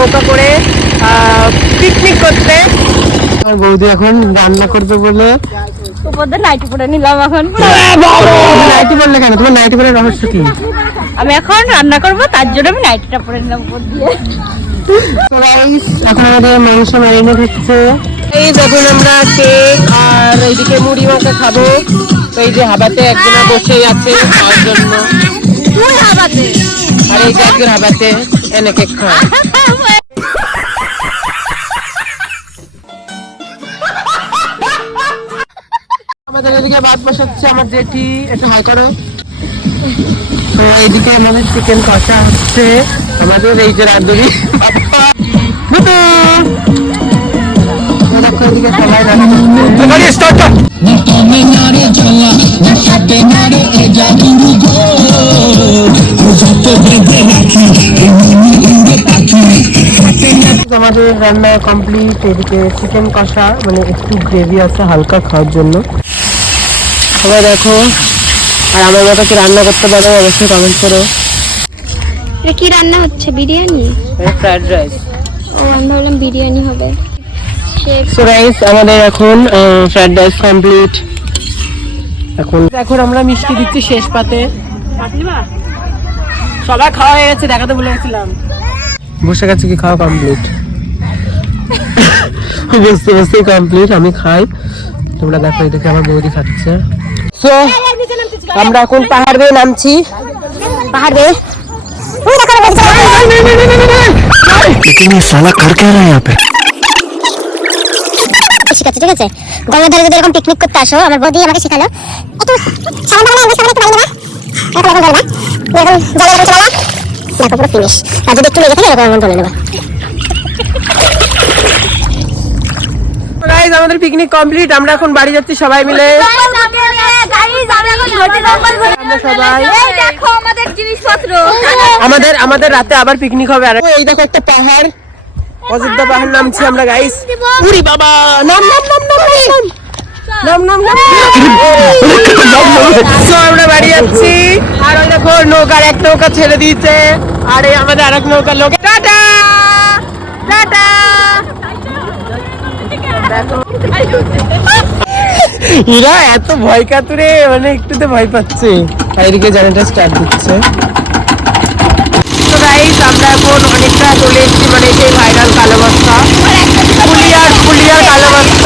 নৌকা করে পিকনিক করতে। আর বৌদি এখন রান্না করবে বলে উপর দিয়ে নাইটি পরে নিলাম। এখন নাইটি পরলে কেন? তোমার নাইটি পরে রহস্য কি? আমি এখন রান্না করবো, তার জন্য আমি নাইটিটা পরে নিলাম উপর দিয়ে। এখন আমাদের মাংস ম্যারিনেট হচ্ছে। এই দেখুন আমরা কেক আর এইদিকে মুড়ি মাখা খাবো। তো এই যে হাবাতে একজনা বসেই আছে খাওয়ার জন্য। আর এই যে একজন হাবাতে এনে কেক খাওয়া। আমাদের এদিকে ভাত বসাচ্ছে আমার জেঠি, একটু হাই করো। তো এইদিকে আমাদের চিকেন কষা হচ্ছে। আমাদের এই যে রাঁধুনি এদিকে সবাই আমাদের রান্না কমপ্লিট। এদিকে চিকেন কষা, মানে একটু গ্রেভি আছে হালকা খাওয়ার জন্য। সবাই দেখো, আর আমার মতো কি রান্না করতে পারো অবশ্যই কমেন্ট করো। এটা কি রান্না হচ্ছে? বিরিয়ানি? Fried rice. ও, আমি ভাবলাম বিরিয়ানি হবে। সো গাইস, আমাদের এখন ফ্রাইড রাইস কমপ্লিট। এখন আমরা মিষ্টি দিচ্ছি শেষ পাতে। সবাই খাওয়া হয়ে গেছে, দেখাতে ভুলে গেছিলাম। বসে গেছে কি খাওয়া কমপ্লিট? বসতে বসতেই কমপ্লিট। আমি খাই, তোমরা দেখো। এদিকে আমার বৌদি খাচ্ছে। সো আমরা এখন পাহাড় বেয়ে নামছি। পাহাড় বেয়ে শিখাচ্ছে, ঠিক আছে? গঙ্গার ধারে যদি এরকম পিকনিক করতে আসো, আমার বৌদি আমাকে শেখালো একটু সাবান দাও, আমরা একটু বাইরে নেবা, এরকম জলে চলা দেখো পুরো ফিনিশ। আর যদি একটু লেগে থাকে এরকম এমন বলে নেবা। গাইস, আমাদের পিকনিক কমপ্লিট। আমরা এখন বাড়ি যাচ্ছি সবাই মিলে। আমরা সবাই দেখো আমাদের জিনিসপত্র। আমাদের রাতে আবার পিকনিক হবে। আর এই দেখো একটা পাহাড়, অযোধ্যা পাহাড় নামছি আমরা গাইস। উরি বাবা, নাম নাম নাম নাম নাম নাম নাম। তো আমরা বাড়ি যাচ্ছি। আর ওই দেখো নৌকার এক নৌকা ছেড়ে দিয়েছে, আর এই আমাদের আরেক নৌকার লোক। Tata tata. এরা এত ভয় কাতুরে, মানে একটুতে ভয় পাচ্ছে। আর এদিকে জানাটা স্টার্ট দিচ্ছে। তো গাইস, আমরা এখন অনেকটা চলে এসেছি, মানে সেই ভাইরাল কালো বস্তা, ফুলিয়ার কালো বস্তা।